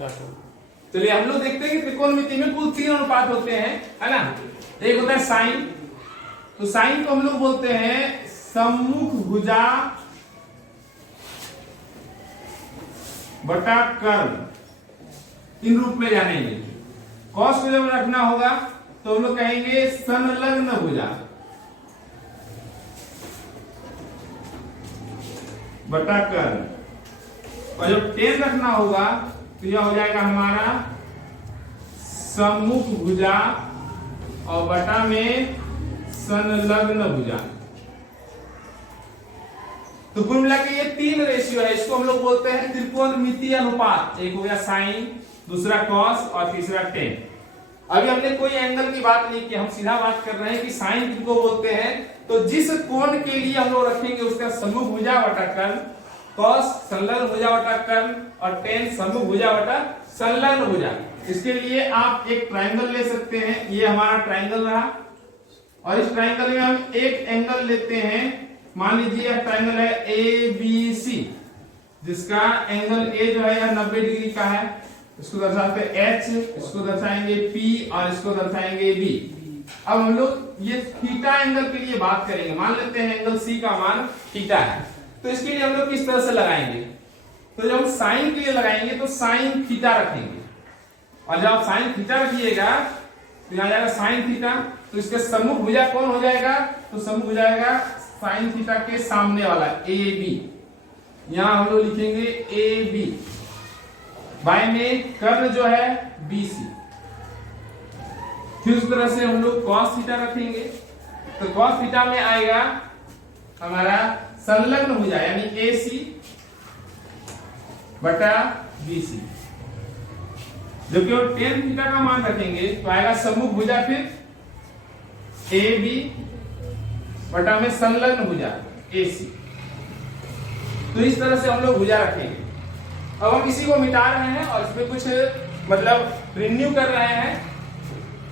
चलिए हम लोग देखते हैं कि त्रिकोणमिति में कुल 3 अनुपात होते हैं, है ना। एक होता है साइन, तो साइन को हम लोग बोलते हैं सम्मुख भुजा बटा कर्ण, इन रूप में जानेंगे। कॉस को जब रखना होगा तो हम लोग कहेंगे संलग्न भुजा बटा कर्ण, और जब टेन रखना होगा तो यह हो जाएगा हमारा सम्मुख भुजा और बटा में संलग्न भुजा। तो कुल मिला के ये 3 रेशियो है, इसको हम लोग बोलते हैं त्रिकोणमितीय अनुपात। एक हो गया साइन, दूसरा कॉस और तीसरा टेन। अभी हमने कोई एंगल की बात नहीं की, हम सीधा बात कर रहे हैं कि साइन किसको बोलते हैं। तो जिस कोण के लिए हम लोग रखेंगे उसका सम्मुख भुजा बटा कर्ण, कॉस संलग्न भुजा बटा कर्ण और टेन सम्मुख भुजा बटा संलग्न भुजा। इसके लिए आप एक ट्रायंगल ले सकते हैं, ये हमारा ट्रायंगल रहा, और इस ट्रायंगल में हम एक एंगल लेते हैं। मान लीजिए यह ट्रायंगल है ए बी सी, जिसका एंगल ए जो है यह 90 डिग्री का है, इसको दर्शाते हैं H, इसको दर्शाएंगे P और इसको दर्शाएंगे B। अब हम लोग ये थीटा एंगल के लिए बात करेंगे। मान लेते हैं एंगल C का मान थीटा है, तो इसके लिए हम लोग किस तरह से लगाएंगे। तो जब हम साइन के लिए लगाएंगे तो साइन थीटा रखेंगे, और जब आप साइन थीटा रखिएगा तो यहाँ जाएगा साइन थीटा, तो इसके सम्मुख भुजा कौन हो जाएगा, तो सम्मुख हो जाएगा साइन थीटा के सामने वाला ए बी। यहां हम लोग लिखेंगे ए बी, बाय में कर्ण जो है बी सी। फिर उस तरह से हम लोग कॉस थीटा रखेंगे, तो कॉस थीटा में आएगा हमारा संलग्न भुजा यानी ए सी बटा बी सी। जब केवल टेन थीटा का मान रखेंगे तो आएगा सम्मुख भुजा फिर ए बी बटा में संलग्न भुजा ए सी। तो इस तरह से हम लोग भुजा रखेंगे। अब हम इसी को मिटा रहे हैं और इसमें कुछ मतलब रिन्यू कर रहे हैं।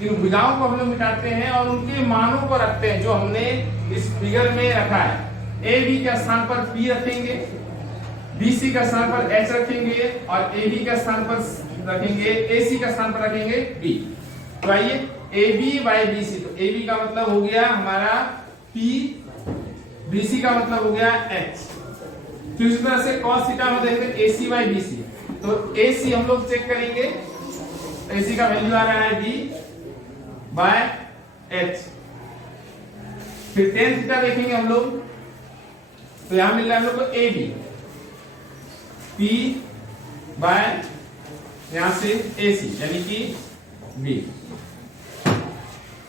इन भुजाओं को हम लोग मिटाते हैं और उनके मानों को रखते हैं जो हमने इस फिगर में रखा है। ए बी के स्थान पर P रखेंगे, बी सी का स्थान पर H रखेंगे और ए बी का स्थान पर रखेंगे, ए सी का स्थान पर रखेंगे B। तो आइए A B by B C, तो ए बी का मतलब हो गया हमारा P, बी सी का मतलब हो गया H। फिर इस तरह से cos थीटा में देखेंगे ए सी बाई बी सी, तो ए सी हम लोग चेक करेंगे, ए सी का वैल्यू आ रहा है B बाय H। फिर टेन थीटा देखेंगे हम लोग, तो यहां मिल रहा है हम लोग को ए बी P बाय यहां से ए सी यानी कि B।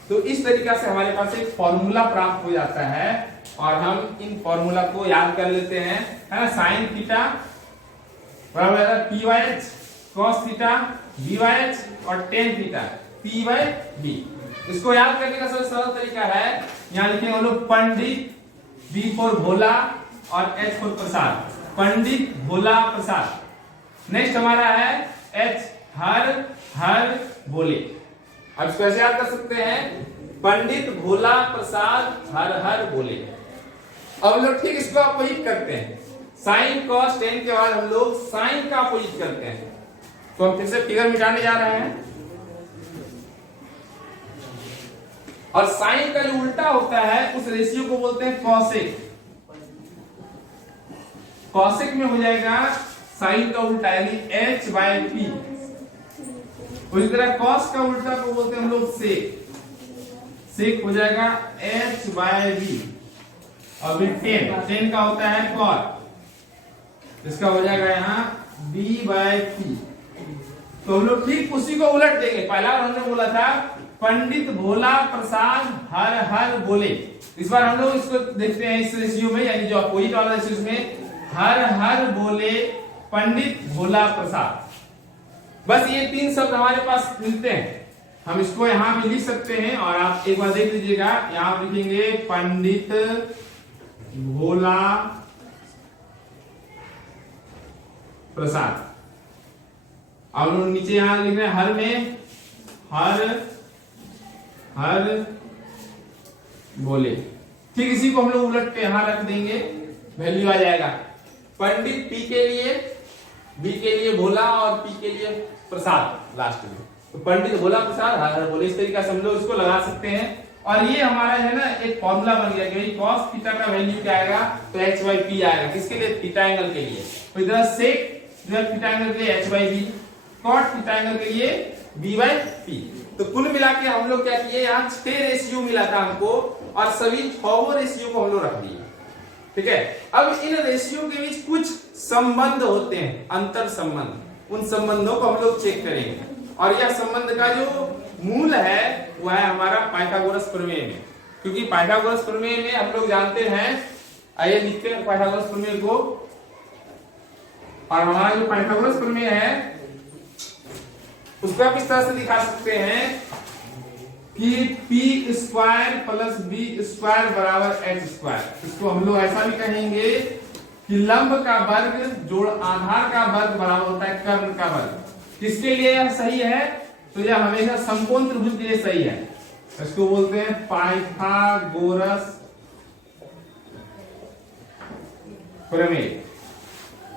तो इस तरीका से हमारे पास एक फॉर्मूला प्राप्त हो जाता है और हम इन फॉर्मूला को याद कर लेते हैं, है ना। साइन थीटा बराबर है P by H, cos theta B by H और tan theta P by B। इसको याद करने का सबसे सरल तरीका है, यहाँ लिखेंगे हम लोग पंडित, B फॉर भोला और H for Prasad, Pandit Bhola Prasad. Next हमारा है H हर हर बोले। अब इसको ऐसे याद कर सकते हैं, पंडित भोला प्रसाद हर हर बोले। अब हम लोग ठीक इसको अपोजिट करते हैं, साइन कॉस टेन के बाद हम लोग साइन का अपोजिट करते हैं। तो हम फिर से फिगर मिटाने जा रहे हैं, और साइन का जो उल्टा होता है उस रेशियो को बोलते हैं कॉसेक। कॉसेक में हो जाएगा साइन का उल्टा यानी H बाय P। उसी तरह कॉस का उल्टा को बोलते हैं हम लोग सेक, सेक हो जाएगा H बाय B। और फिर टेन, टेन का होता है कॉट, इसका हो जाएगा यहाँ B बाय P। तो हम लोग ठीक उसी को उलट देंगे। पहला हमने बोला था पंडित भोला प्रसाद हर हर बोले, इस बार हम लोग इसको देखते हैं इस रेशियो में, यानी जो अपोजिट वाला रेशियो में हर हर बोले पंडित भोला प्रसाद। बस ये 3 शब्द हमारे पास मिलते हैं, हम इसको यहां भी लिख सकते हैं। और आप एक बार देख लीजिएगा, यहां लिखेंगे पंडित भोला प्रसाद, और नीचे यहां लिख रहे हैं हर में हर हर बोले। ठीक इसी को हम लोग उलट के यहां रख देंगे, वैल्यू आ जाएगा पंडित P के लिए बी के लिए भोला और पी के लिए प्रसाद लास्ट में। तो पंडित भोला प्रसाद हर हर बोले, इस तरीके से हम लोग इसको लगा सकते हैं। और ये हमारा है ना एक फॉर्मूला बन गया कि cos थीटा का वैल्यू क्या आएगा, तो h बाई पी आएगा। किसके लिए? थीटा एंगल के लिए। तो इधर sec जो है थीटा एंगल के लिए h by B, cot theta angle के लिए b बाई पी। तो कुल मिला के हम लोग क्या किए, यहाँ 6 रेशियो मिला था हमको और सभी 6 रेशियो को हम लोग रख दिए। ठीक है, अब इन रेशियो के बीच कुछ संबंध होते हैं, अंतर संबंध, उन संबंधों को हम लोग चेक करेंगे। और यह संबंध का जो मूल है वह है हमारा पाइथागोरस प्रमेय में, क्योंकि पाइथागोरस प्रमेय में हम लोग जानते हैं, आइए लिखते हैं पाइथागोरस प्रमेय को। और हमारा जो पाइथागोरस प्रमेय है उसको आप इस तरह से दिखा सकते हैं कि p square plus b square बराबर h स्क्वायर। इसको हम लोग ऐसा भी कहेंगे कि लंब का वर्ग जोड़ आधार का वर्ग बराबर होता है कर्ण का वर्ग। किसके लिए यह सही है? तो यह हमेशा समकोण त्रिभुज के लिए सही है। इसको बोलते हैं पाइथागोरस प्रमेय।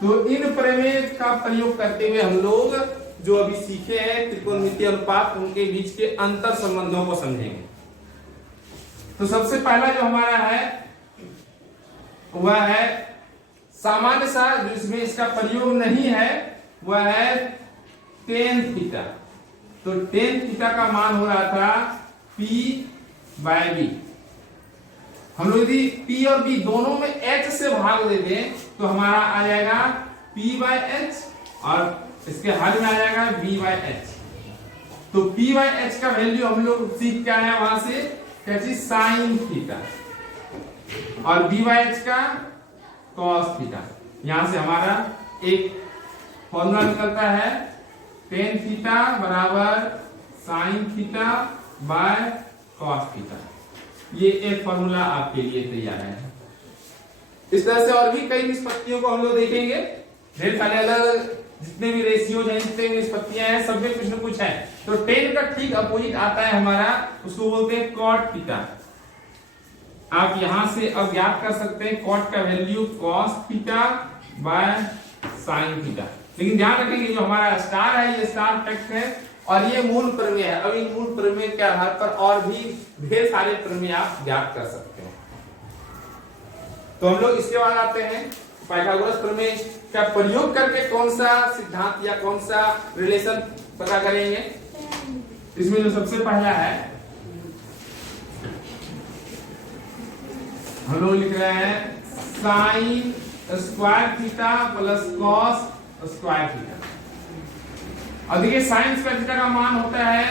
तो इन प्रमेय का प्रयोग करते हुए हम लोग जो अभी सीखे हैं त्रिकोणमितीय अनुपात, उनके बीच के अंतर संबंधों को समझेंगे। तो सबसे पहला जो हमारा है वह है सामान्य सा, जो इसमें इसका प्रयोग नहीं है, वह है tan थीटा। तो tan थीटा का मान हो रहा था p बाय b। हम लोग यदि p और b दोनों में h से भाग दे दें तो हमारा आ जाएगा p बाय h और इसके हल में आ जाएगा b बाय h। तो p बाय h का वैल्यू हम लोग सीख क्या है वहां से, क्या चीज, साइन थीटा, और b बाय h का cos थीटा। यहां से हमारा एक फॉर्मूला निकलता है tan थीटा बराबर sine theta by cos theta. ये एक फॉर्मूला आपके लिए तैयार है। इस तरह से और भी कई निष्पत्तियों को हम लोग देखेंगे। ढेर सारे अलग जितने भी रेशियोज हैं, जितने भी निष्पत्तियां हैं, सब में कुछ न कुछ है। तो tan का ठीक अपोजिट आता है हमारा, उसको बोलते हैं cot थीटा। आप यहां से अब याद कर सकते हैं cot का value cos theta by sin theta. लेकिन ध्यान रखेंगे जो हमारा स्टार है ये स्टार फैक्ट है और ये मूल प्रमेय है। अब इन मूल प्रमेय के आधार पर और भी ढेर सारे प्रमेय आप ज्ञात कर सकते हैं। तो हम लोग इसके बाद आते हैं पाइथागोरस प्रमेय का प्रयोग करके कौन सा सिद्धांत या कौन सा रिलेशन पता करेंगे। इसमें जो सबसे पहला है हम लोग लिख रहे हैं sign square theta plus cos square theta. और देखिए साइन स्क्वायर थीटा का मान होता है,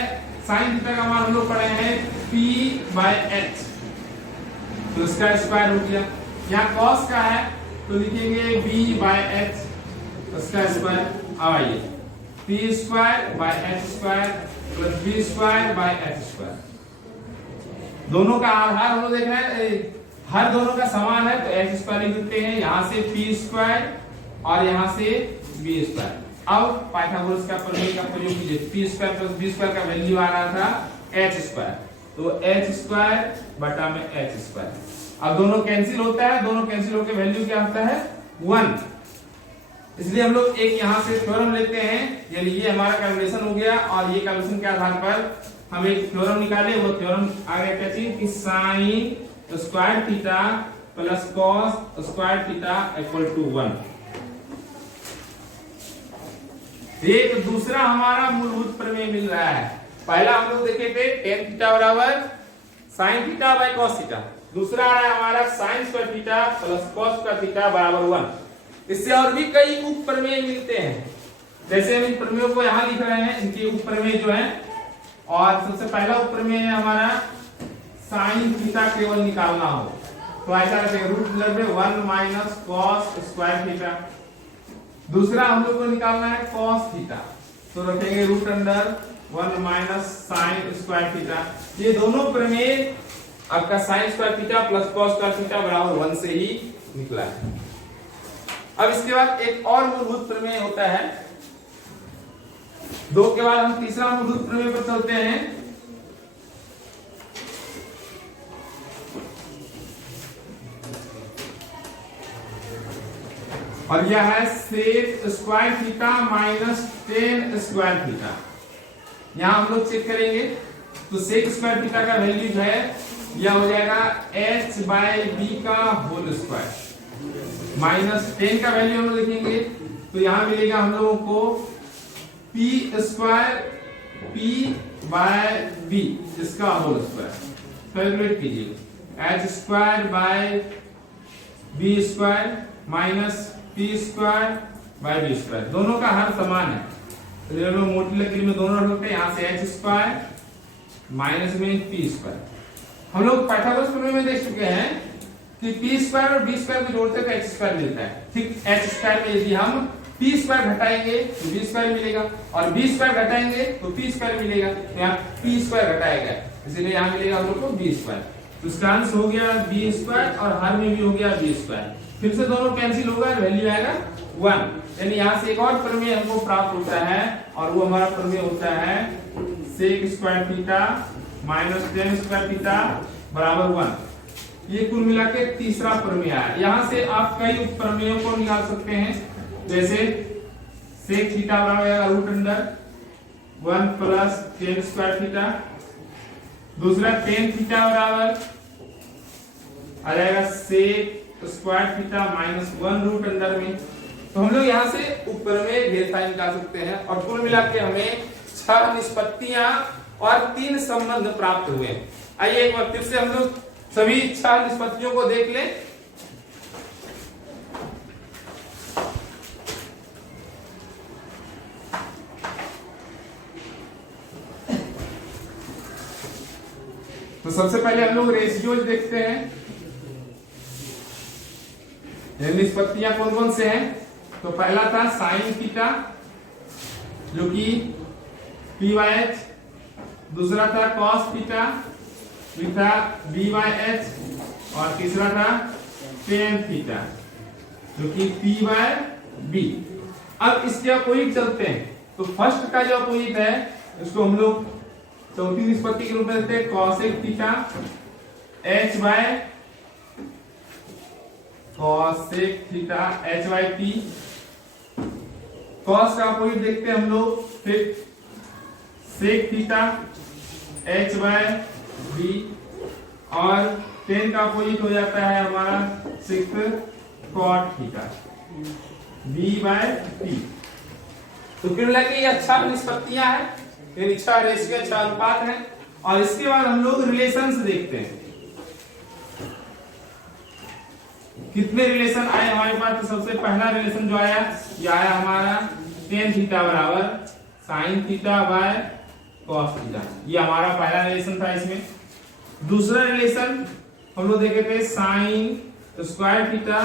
साइन थीटा का मान हम लोग पढ़े हैं p बाय h, तो इसका स्क्वायर हो गया। यहाँ कॉस का है तो लिखेंगे b बाय h, इसका स्क्वायर। अब आइए p square bye h square plus b square by h square. दोनों का आधार हम लोग देख रहे हैं, हर दोनों का समान है तो h स्क्वायर लिख देते हैं। यहाँ से p स्क्वायर और यहाँ से b स्क्वायर। अब पाइथागोरस का प्रमेय का प्रयोग कीजिए। p square plus b square का वैल्यू आ रहा था h स्क्वायर, तो h स्क्वायर बटा में h स्क्वायर। अब दोनों कैंसिल होता है, दोनों कैंसिल होकर वैल्यू क्या होता है 1। इसलिए हम लोग एक यहाँ से थ्योरम लेते हैं, यानी ये हमारा कैलकुलेशन हो गया और ये कैलकुलेशन के आधार पर हम एक थ्योरम निकाले। वो थ्योरम आ गया क्या चीज कि sine square theta plus cos square theta equal to 1। एक दूसरा हमारा मूलभूत प्रमेय मिल रहा है। पहला हम लोग देखे थे tan थीटा बराबर sin theta by cos theta. दूसरा आ रहा है हमारा sin square theta plus cos square theta बराबर 1। इससे और भी कई उप प्रमेय मिलते हैं, जैसे हम इन प्रमेयों को यहाँ लिख रहे हैं, इनके उप प्रमेय जो है। और सबसे पहला उप प्रमेय है हमारा sin थीटा केवल निकालना हो तो ऐसा रखेंगे रूट में 1 माइनस cos स्क्वायर थीटा। दूसरा हम लोग को निकालना है cos थीटा, तो रखेंगे root under 1 minus sine square theta. ये दोनों प्रमेय आपका sine square theta plus cos square theta बराबर 1 से ही निकला है। अब इसके बाद एक और मूलभूत प्रमेय होता है, 2 के बाद हम तीसरा मूलभूत प्रमेय पर चलते हैं। और यह है sec square theta minus tan square theta. यहां हम लोग चेक करेंगे तो सेक स्क्वायर थीटा का वैल्यू है यह हो जाएगा h बाय बी का होल स्क्वायर माइनस 10 का वैल्यू हम लोग लिखेंगे तो यहां मिलेगा हम लोगों को p square p by b इसका होल स्क्वायर। कैलकुलेट कीजिए h square by b square minus p square by b square. दोनों का हर समान है तो दोनों मोटी लकीर में दोनों रखते हैं। यहां से h स्क्वायर माइनस में p स्क्वायर। हम लोग पाइथागोरस प्रमेय में देख चुके हैं कि p स्क्वायर और b स्क्वायर को जोड़ते हैं तो h स्क्वायर मिलता है। ठीक h स्क्वायर में यदि हम p स्क्वायर घटाएंगे तो b स्क्वायर मिलेगा और b स्क्वायर घटाएंगे तो p स्क्वायर मिलेगा। यहाँ p स्क्वायर घटाया गया इसलिए यहाँ मिलेगा हम लोग को b स्क्वायर। तो इसका आंसर हो गया b स्क्वायर और हर में भी हो गया b स्क्वायर। फिर से दोनों कैंसिल होगा वैल्यू आएगा 1। यानी यहाँ से एक और प्रमेय हमको प्राप्त होता है और वो हमारा प्रमेय होता है sec square theta minus tan square theta बराबर 1। ये कुल मिला के तीसरा प्रमेय है। यहाँ से आप कई प्रमेयों को निकाल सकते हैं जैसे सेक थीटा बराबर root under 1 plus tan square theta. दूसरा टेन थीटा बराबर आ जाएगा sec square theta minus 1 root under में। तो हम लोग यहाँ से प्रमेय ढेर निकाल सकते हैं और कुल मिला के हमें 6 निष्पत्तियां और 3 संबंध प्राप्त हुए। आइए एक बार फिर से हम लोग सभी 6 निष्पत्तियों को देख लें। तो सबसे पहले हम लोग रेशियोज देखते हैं। ये निष्पत्तियां कौन कौन से हैं? तो पहला था साइन थीटा जो कि p बाय h, दूसरा था कॉस थीटा जो था b बाय h और तीसरा था टेन थीटा जो कि p बाय b। अब इसके अपोजिट चलते हैं तो फर्स्ट का जो अपोजिट है उसको हम लोग चौथी निष्पत्ति के रूप में देते हैं cosec theta h by cosec theta h by p। Cos का अपोजिट देखते हैं हम लोग फिर sec theta h by b और टेन का अपोजिट हो जाता है हमारा six cot theta b by p। तो फिर लगे ये अच्छा निष्पत्तियां हैं, ये अच्छा रेशियो अच्छा अनुपात है। और इसके बाद हम लोग रिलेशंस देखते हैं कितने रिलेशन आए हमारे पास। तो सबसे पहला रिलेशन जो आया ये आया हमारा टेन थीटा बराबर sine theta by cos theta. ये हमारा पहला रिलेशन था। इसमें दूसरा रिलेशन हम लोग देखे थे sign square theta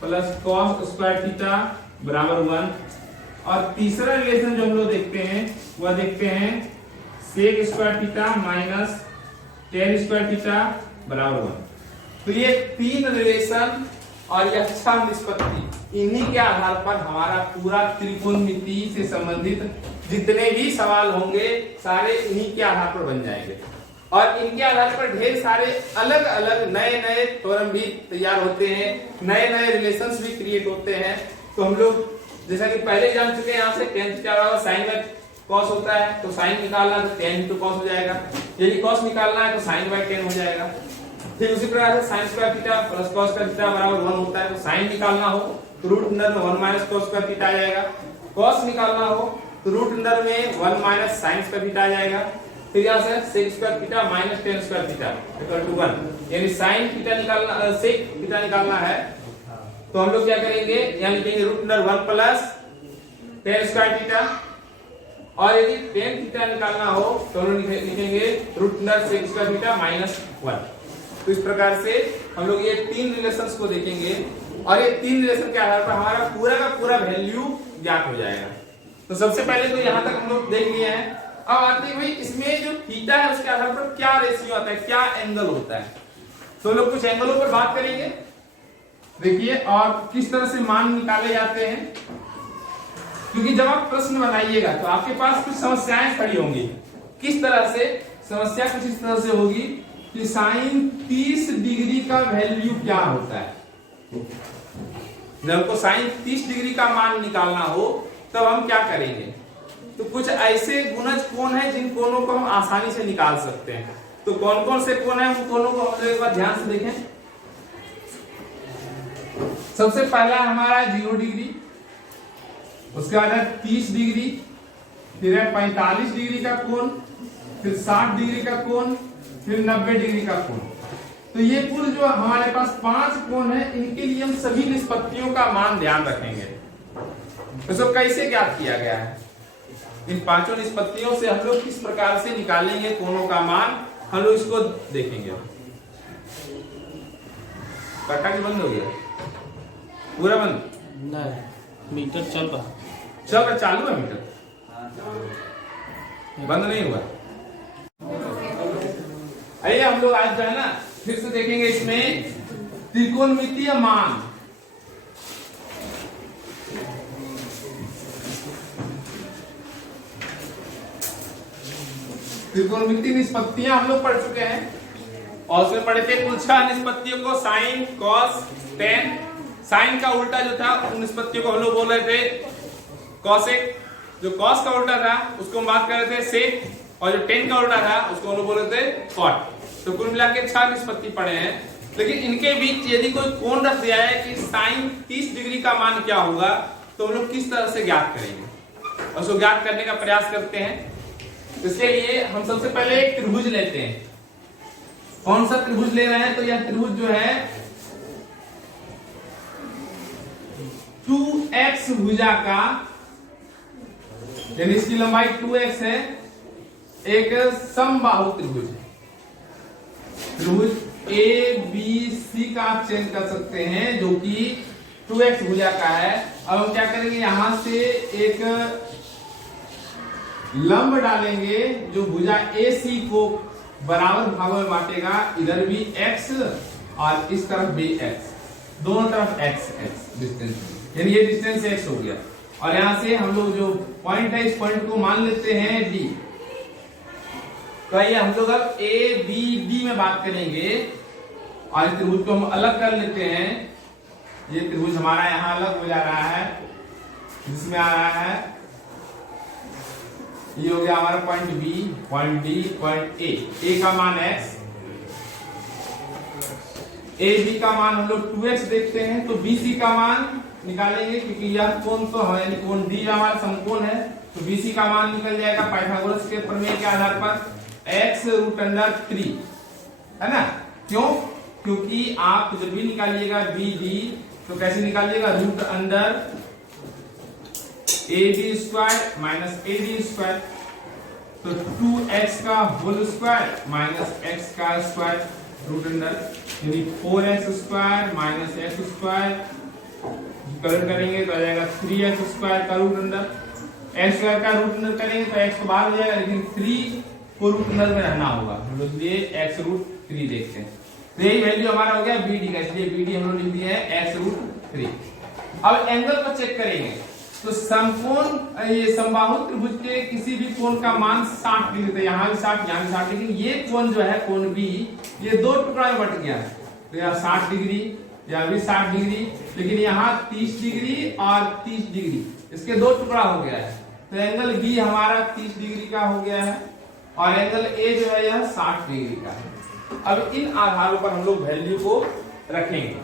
plus cos square theta बराबर 1। और तीसरा रिलेशन जो हम लोग देखते हैं वह देखते हैं sec square theta minus tan square theta बराबर 1। तो ये 3 रिलेशन और ये अच्छा निष्पत्ति, इन्हीं के आधार पर हमारा पूरा त्रिकोणमिति से संबंधित जितने भी सवाल होंगे सारे इन्हीं के आधार पर बन जाएंगे। और इनके आधार पर ढेर सारे अलग अलग नए नए थ्योरम भी तैयार होते हैं, नए नए रिलेशंस भी क्रिएट होते हैं। तो हम लोग जैसा कि पहले जान चुके हैं, यहाँ से टेन थीटा बराबर साइन बाय कॉस होता है तो साइन निकालना तो टेन इंटू कॉस हो जाएगा। यदि कॉस निकालना है तो साइन बाय टेन हो जाएगा। फिर उसी प्रकार से sin square theta plus cos square theta बराबर 1 होता है तो sin निकालना हो तो रूट अंडर में 1 माइनस cos स्क्वायर थीटा आ जाएगा। cos निकालना हो तो रूट अंडर में 1 माइनस sin स्क्वायर थीटा आ जाएगा। फिर यहाँ से sec square theta minus tan square theta equal to 1। यानी sin थीटा निकालना sec थीटा निकालना है तो हम लोग क्या करेंगे, यहाँ लिखेंगे root under 1 plus tan square theta. और यदि tan थीटा निकालना हो तो हम लोग लिखेंगे root under sec square theta minus 1। तो इस प्रकार से हम लोग ये 3 रिलेशंस को देखेंगे और ये 3 रिलेशन के आधार पर हमारा पूरा का पूरा वैल्यू ज्ञात हो जाएगा। तो सबसे पहले तो यहाँ तक हम लोग देख लिए हैं। अब आते हैं भाई इसमें जो थीटा है उसके आधार पर क्या रेशियो आता है, क्या एंगल होता है। तो लोग कुछ एंगलों पर बात करेंगे देखिए और किस तरह से मान निकाले जाते हैं। क्योंकि जब आप प्रश्न बनाइएगा तो आपके पास कुछ समस्याएं खड़ी होंगी। किस तरह से समस्या कुछ इस तरह से होगी कि साइन 30 डिग्री का वैल्यू क्या होता है। जब हमको साइन 30 डिग्री का मान निकालना हो तब हम क्या करेंगे? तो कुछ ऐसे गुणज कोण है जिन कोणों को हम आसानी से निकाल सकते हैं। तो कौन कौन से कोण है, उन कोणों को हम लोग एक बार ध्यान से देखें। सबसे पहला हमारा 0 डिग्री, उसके बाद है 30 डिग्री, फिर है 45 डिग्री का कोण, फिर 60 डिग्री का कोण, फिर 90 डिग्री का कोण। तो ये कुल जो हमारे पास 5 कोण है, इनके लिए हम सभी निष्पत्तियों का मान ध्यान रखेंगे। तो कैसे ज्ञात किया गया है? इन पांचों निष्पत्तियों से हम लोग किस प्रकार से निकालेंगे कोणों का मान, हम लोग इसको देखेंगे। कटा की बंद हो गया? पूरा बंद नहीं, मीटर चल रहा चालू है मीटर, बंद नहीं हुआ। आइए हम लोग आज जो है ना फिर से देखेंगे इसमें त्रिकोणमितीय मान। त्रिकोणमितीय निष्पत्तियां हम लोग पढ़ चुके हैं और उसमें पढ़े थे कुल 6 निष्पत्तियों को, साइन, कॉस, टेन। साइन का उल्टा जो था उन निष्पत्तियों को हम लोग बोल रहे थे कॉसेक। जो कॉस का उल्टा था उसको हम बात कर रहे थे सेक, और जो टेन का उल्टा था उसको हम लोग बोल रहे थे कॉट। तो कुल मिला के 6 निष्पत्ति पढ़े हैं। लेकिन इनके बीच यदि कोई कोण रख दिया है कि साइन 30 डिग्री का मान क्या होगा, तो हम लोग किस तरह से ज्ञात करेंगे, और उसको ज्ञात करने का प्रयास करते हैं। इसके लिए हम सबसे पहले एक त्रिभुज लेते हैं। कौन सा त्रिभुज ले रहे हैं? तो यह त्रिभुज जो है 2x भुजा का, यानी इसकी लंबाई 2x है, एक समबाहु त्रिभुज है। त्रिभुज ABC का आप चयन कर सकते हैं जो कि 2x भुजा का है। अब हम क्या करेंगे, यहां से एक लंब डालेंगे जो भुजा AC को बराबर भागों में बांटेगा। इधर भी x और इस तरफ भी x, दोनों तरफ x डिस्टेंस, यानी ये डिस्टेंस x हो गया। और यहां से हम लोग जो पॉइंट है इस पॉइंट को मान लेते हैं D। तो आइए हम लोग अब ABD में बात करेंगे और इस त्रिभुज को हम अलग कर लेते हैं। ये त्रिभुज हमारा यहाँ अलग हो जा रहा है, जिसमें आ रहा है ये हो गया हमारा point B, point D, point A का मान x, AB का मान हम लोग 2x देखते हैं। तो BC का मान निकालेंगे क्योंकि यह कोण तो है, यानी कोण D हमारा समकोण है, तो BC का मान निकल जाएगा पाइथागोरस के प्रमेय के आधार पर x√3, है ना। क्यों? क्योंकि आप जब भी निकालिएगा BD तो कैसे निकालिएगा, √अंडर AB² माइनस AD²। तो 2x का होल स्क्वायर माइनस x का स्क्वायर √अंडर, यानी 4x² माइनस x²। कलर करेंगे तो आ जाएगा 3x² का √अंडर। x² का √अंडर करेंगे तो x तो बाहर हो जाएगा, लेकिन 3 को √अंडर में रहना होगा। हम लोग ये x√3 देखते हैं। तो यही वैल्यू हमारा हो गया BD का, इसलिए BD हम लोग लिख दिए हैं x√3। अब एंगल को चेक करेंगे तो समकोण, ये समबाहु त्रिभुज के किसी भी कोण का मान 60 डिग्री था, यहाँ भी 60, यहाँ भी 60। लेकिन ये कोण जो है कोण B, ये 2 टुकड़ा में बट गया है। तो यहाँ 60 डिग्री, यहाँ भी 60 डिग्री, लेकिन यहाँ 30 डिग्री और 30 डिग्री, इसके 2 टुकड़ा हो गया है। तो एंगल B हमारा 30 डिग्री का हो गया है और एंगल A जो है यह 60 डिग्री का है। अब इन आधारों पर हम लोग वैल्यू को रखेंगे।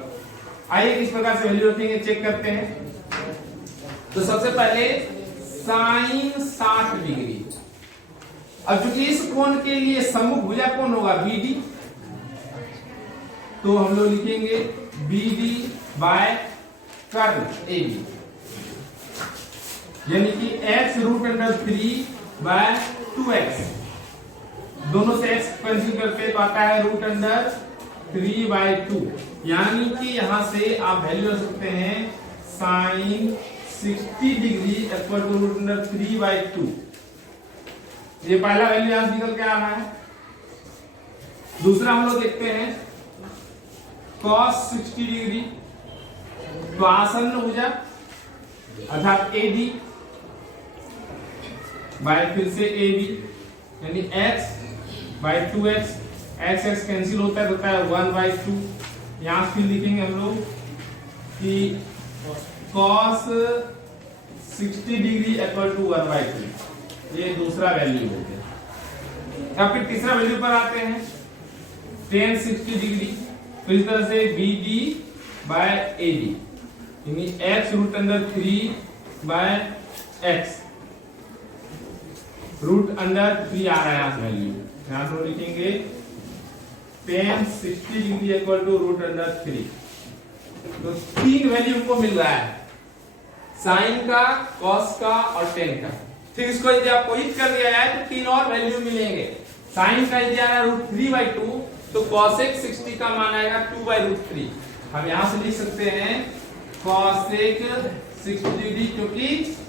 आइए किस प्रकार से वैल्यू रखेंगे चेक करते हैं। तो सबसे पहले साइन 60 डिग्री। अब चूंकि इस कोण के लिए सम्मुख भुजा कोण होगा BD, तो हम लोग लिखेंगे BD बाय कर्ल AB, यानी कि x√3 बाय 2x, दोनों से x कैंसिल करते तो आता है √3/2, यानी कि यहां से आप वैल्यू रख सकते हैं साइन 60 डिग्री इक्वल टू √3/2। ये पहला वैल्यू यहां निकल के आ रहा है। दूसरा हम लोग देखते हैं cos 60 डिग्री, तो आसन्न भुजा अर्थात AD बाय फिर से AB, यानी x/2x, x कैंसिल होता है 1/2। यहां फिर लिखेंगे हम लोग कि cos 60 डिग्री इक्वल टू 1/3। ये दूसरा वैल्यू हो गया। अब फिर तीसरा वैल्यू पर आते हैं, tan 60 डिग्री। तो इस तरह से BD बाय AD यानी x√3 बाय x √3 आ रहा है यहाँ वैल्यू। यहाँ तो लिखेंगे tan 60 डिग्री इक्वल टू √3। तो तीन वैल्यू हमको मिल रहा है, साइन का, कॉस का और टेन का। फिर इसको यदि आपको हिट कर दिया जाए तो तीन और वैल्यू मिलेंगे। साइन का यदि आ रहा है √3/2 तो cosec 60 का मान आएगा 2/√3। हम यहां से लिख सकते हैं cosec 60 डिग्री, क्योंकि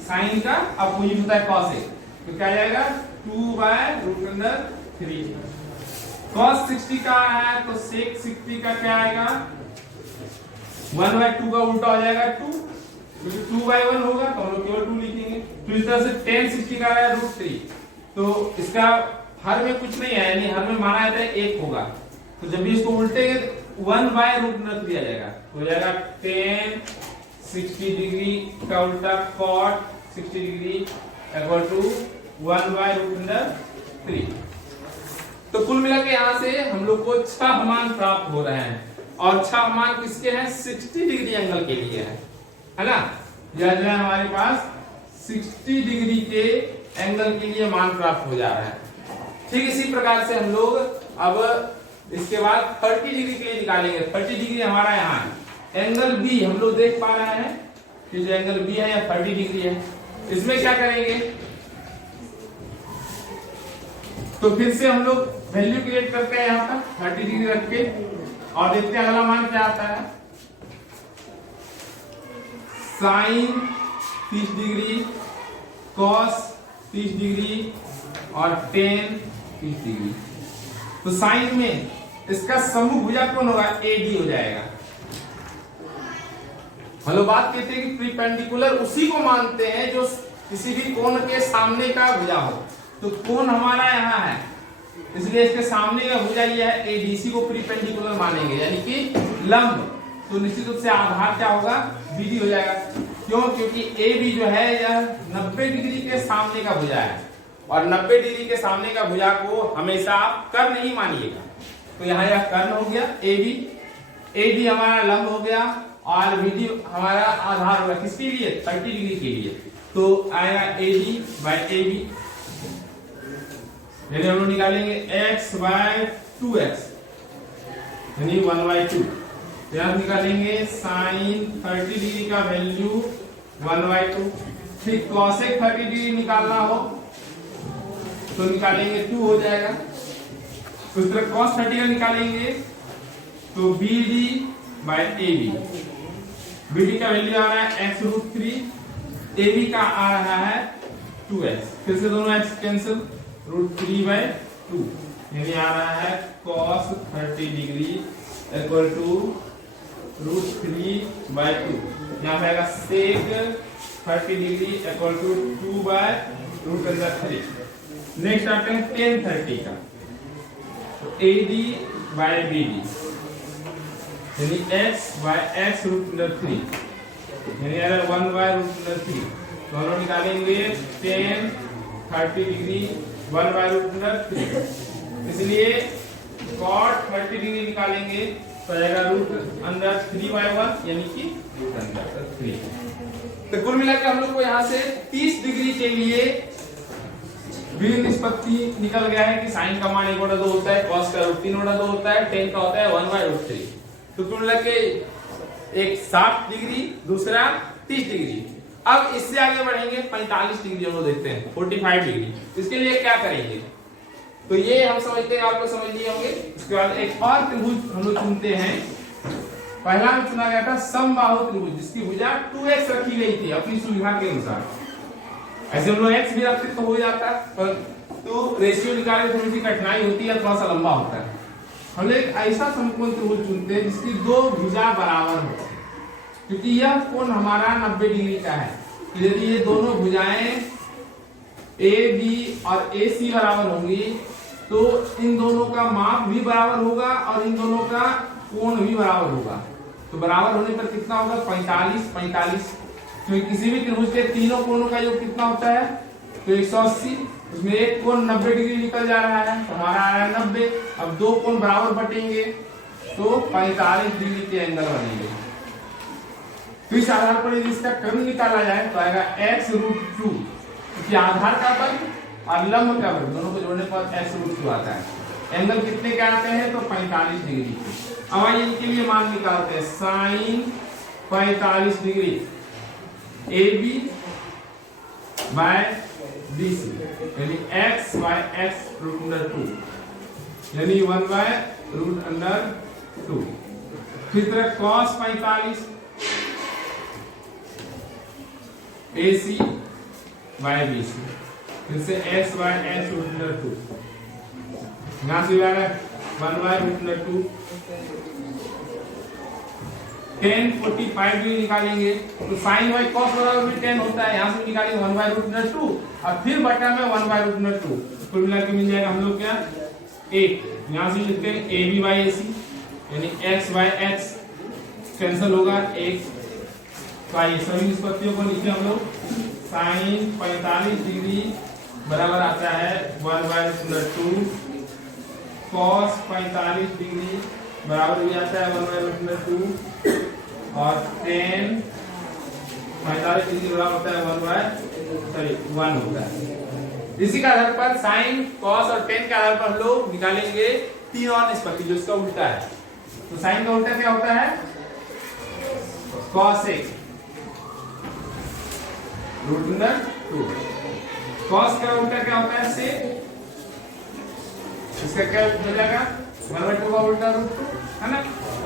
साइन का अपोजिट होता है cosec, तो क्या आएगा 2/√3। cos 60 का है तो sec 60 का क्या आएगा 1/2 का उल्टा हो जाएगा 2, क्योंकि 2/1 होगा तो हम लोग केवल 2 लिखेंगे। तो इस तरह से tan 60 का है √3। तो इसका हर में कुछ नहीं है, यानी हर में माना जाता है 1 होगा। तो जब भी इसको उल्टेंगे तो 1/√3 आ जाएगा, तो हो जाएगा tan 60 डिग्री का उल्टा cot 60 डिग्री इक्वल टू 1/√3। तो कुल मिला के यहाँ से हम लोग को 6 मान प्राप्त हो रहे हैं, और 6 मान किसके हैं 60 डिग्री एंगल के लिए है ना। यह जो है हमारे पास 60 डिग्री के एंगल के लिए मान प्राप्त हो जा रहा है। ठीक इसी प्रकार से हम लोग अब इसके बाद 30 डिग्री के लिए निकालेंगे। 30 डिग्री हमारा यहाँ है, एंगल बी हम लोग देख पा रहे हैं कि जो एंगल बी है यह 30 डिग्री है। इसमें क्या करेंगे, तो फिर से हम लोग वैल्यू क्रिएट करते हैं यहाँ पर 30 डिग्री रख के, और देखते हैं अगला मान क्या आता है। साइन 30 डिग्री, कॉस 30 डिग्री और टेन 30 डिग्री। तो साइन में इसका समूह भुजा कौन होगा, AD हो जाएगा। हम लोग बात कहते हैं कि प्रीपेंडिकुलर उसी को मानते हैं जो किसी भी कोण के सामने का भुजा हो। तो कोण हमारा यहाँ है, इसलिए इसके सामने का भुजा यह है ADC को प्रीपेंडिकुलर मानेंगे, यानी कि लंब। तो निश्चित रूप से आधार क्या होगा, BD हो जाएगा। क्यों, क्योंकि AB जो है यह 90 डिग्री के सामने का भुजा है, और 90 डिग्री के सामने का भुजा को हमेशा आप कर्ण ही मानिएगा। तो यहाँ यह कर्ण हो गया AD हमारा लंब हो गया, और BD हमारा आधार होगा किसके लिए 30 डिग्री के लिए। तो आएगा AD बाय AB, यानी हम लोग निकालेंगे x/2x यानी 1/2। यहाँ निकालेंगे साइन 30 डिग्री का वैल्यू 1/2। फिर cosec 30 डिग्री निकालना हो तो निकालेंगे 2 हो जाएगा। उस तरह cos 30 का निकालेंगे तो BD बाय AB। BD का वैल्यू आ रहा है x√3, AB का आ रहा है 2x। फिर से दोनों x कैंसिल, √3/2 यानी आ रहा है cos 30 डिग्री इक्वल टू √3/2। यहाँ पे आएगा sec 30 degree equal to 2/√3। Next आते हैं tan 30 का, तो AD बाय BD यानी x/x√3 यानी आ रहा है 1/√3। तो हम लोग निकालेंगे tan 30 डिग्री 1/√3, इसलिए cot 30 डिग्री निकालेंगे तो आएगा √3/1 यानी कि √3। तो कुल मिलाकर हम लोग को यहाँ से 30 डिग्री के लिए भी निष्पत्ति निकल गया है कि साइन का मान 1/2 होता है, cos का √3/2 होता है, tan का होता है 1/√3। तो कुल मिलाकर एक 60 डिग्री, दूसरा 30 डिग्री। अब इससे आगे बढ़ेंगे 45 डिग्री हम लोग देखते हैं, 45 डिग्री। इसके लिए क्या करेंगे, तो ये हम समझते हैं, आपको समझ लिए होंगे। इसके बाद एक और त्रिभुज हम लोग चुनते हैं। पहला में चुना गया था समबाहु त्रिभुज, जिसकी भुजा 2x रखी गई थी अपनी सुविधा के अनुसार। ऐसे हम लोग x भी रखते तो हो जाता, पर तो रेशियो निकालने में थोड़ी सी कठिनाई होती है, थोड़ा सा लंबा होता है। हम लोग एक ऐसा समकोण त्रिभुज चुनते हैं जिसकी दो भुजा बराबर हो, क्योंकि यह कोण हमारा 90 डिग्री का है। यदि ये दोनों भुजाएं AB और AC बराबर होंगी तो इन दोनों का माप भी बराबर होगा और इन दोनों का कोण भी बराबर होगा। तो बराबर होने पर कितना होगा 45 45, क्योंकि किसी भी त्रिभुज के तीनों कोणों का योग कितना होता है तो 180, उसमें एक कोण 90 डिग्री निकल जा रहा है, तो हमारा आ रहा है 90। अब दो कोण बराबर बटेंगे तो 45 डिग्री के एंगल बनेंगे। तो इस आधार पर यदि इसका कर्ण निकाला जाए तो आएगा x√2, क्योंकि आधार का वर्ग और लंब का वर्ग दोनों को जोड़ने पर x√2 आता है। एंगल कितने के आते हैं तो 45 डिग्री के। अब आइए इनके लिए मान निकालते हैं। Sine 45 degree AB by BC यानी x बाय x√2 यानी 1/√2। फिर तरह cos 45 AC बाय BC, फिर से x बाय x√2, यहां से आ रहा है 1/√2। tan 45 भी निकालेंगे तो sin y cos बराबर भी tan होता है, यहां से निकालेंगे 1/√2 और फिर बटा में 1/√2, कुल मिला के मिल जाएगा हम लोग क्या 1। यहां से लिखते हैं AB बाय AC यानी x बाय x कैंसिल होगा 1। तो आइए सभी निष्पत्तियों को लिखे हम लोग। sin 45 डिग्री बराबर आता है 1/√2, cos 45 डिग्री बराबर भी आता है 1/√2 और tan 45 डिग्री बराबर होता है 1 होता है। इसी के आधार पर sin, cos और tan के आधार पर हम लोग निकालेंगे तीन और निष्पत्ति जो इसका उल्टा है। तो sin का उल्टा क्या होता है cos x √2, cos का उल्टा क्या होता है sec, इसका क्या हो जाएगा 1/2 का उल्टा √2 है ना।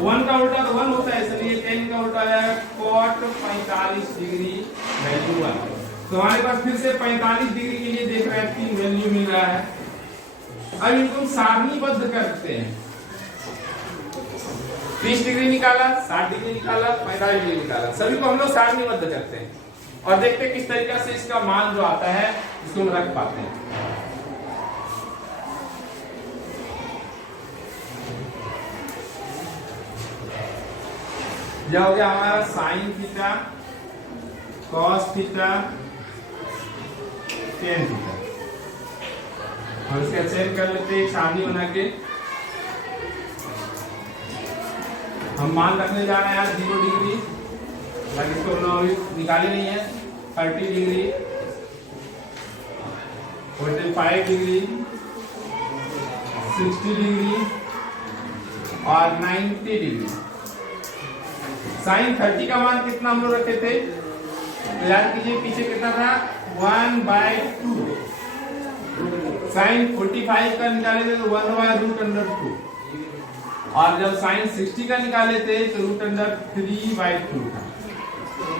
1 का उल्टा तो 1 होता है, इसलिए tan का उल्टा आ जाएगा cot 45 डिग्री वैल्यू 1। तो हमारे पास फिर से 45 डिग्री के लिए देख रहे हैं तीन वैल्यू मिल रहा है। अब इनको सारणीबद्ध करते हैं। 30 डिग्री निकाला, 60 डिग्री निकाला, 45 डिग्री निकाला, सभी को हम लोग सारणीबद्ध करते हैं और देखते हैं किस तरीके से इसका मान जो आता है इसको हम रख पाते हैं। यह हो गया हमारा sine theta, cos theta, tan theta, और इसका चयन कर लेते हैं सारणी बना के। हम मान रखने जा रहे हैं यार 0 डिग्री, ताकि इसको निकाली नहीं है। 30 डिग्री, 45 डिग्री, 60 डिग्री और 90 डिग्री। साइन 30 का मान कितना हम लोग रखे थे तो याद कीजिए, पीछे कितना था 1/2। साइन 45 का निकाले थे तो 1/√2, और जब साइन 60 का निकाले थे तो √3/2 था।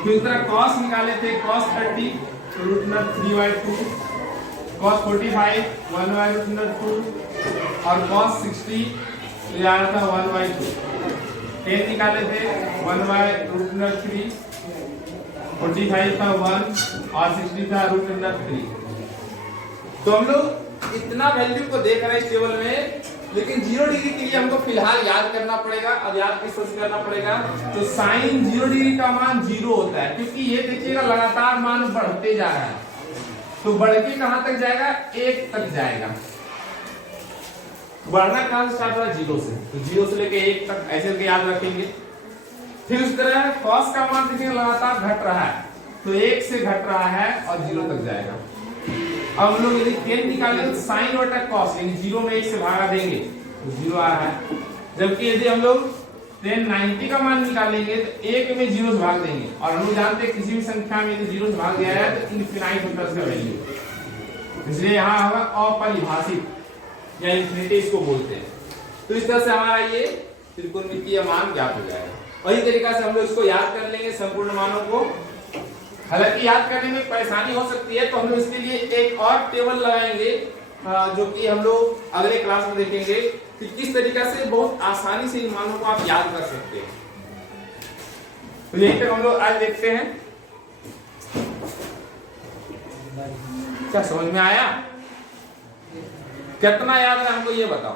फिर तरह cos निकाले थे, cos 30 तो √3/2, cos 45 1/√2 और cos 60 तो यार था 1/2। tan निकाले थे 1/√3, 45 था 1 और 60 था √3। तो हम लोग इतना वैल्यू को देख रहे हैं इस टेबल में, लेकिन 0 डिग्री के लिए हमको फिलहाल याद करना पड़ेगा। अब याद किस तरह से करना पड़ेगा तो साइन 0 डिग्री का मान 0 होता है, क्योंकि ये देखिएगा लगातार मान बढ़ते जा रहा है, तो बढ़ के कहां तक जाएगा 1 तक जाएगा। बढ़ना कहां से स्टार्ट हो रहा है 0 से, तो 0 से लेके 1 तक ऐसे करके याद रखेंगे। फिर उस तरह cos का मान देखिए लगातार घट रहा है, तो 1 से घट रहा है और 0 तक जाएगा। अब हम लोग यदि tan निकालें तो sin बटा cos यानी 0 में 1 से भागा देंगे तो 0 आ रहा है। जबकि यदि हम लोग tan 90 का मान निकालेंगे तो 1 में 0 से भाग देंगे, और हम लोग जानते हैं किसी भी संख्या में यदि 0 से भाग गया है तो इनफिनाइट होता है उसका वैल्यू, इसलिए यहाँ होगा अपरिभाषित या इन्फिनिटी इसको बोलते हैं। तो इस तरह से हमारा ये त्रिकोणमितीय मान ज्ञात हो जाएगा। वही तरीका से हम लोग इसको याद कर लेंगे संपूर्ण मानों को। हालांकि याद करने में परेशानी हो सकती है, तो हम लोग इसके लिए एक और टेबल लगाएंगे जो कि हम लोग अगले क्लास में देखेंगे कि किस तरीका से बहुत आसानी से इन मानों को आप याद कर सकते हैं। तो यही तक हम लोग आज देखते हैं। क्या समझ में आया? कितना याद है हमको ये बताओ।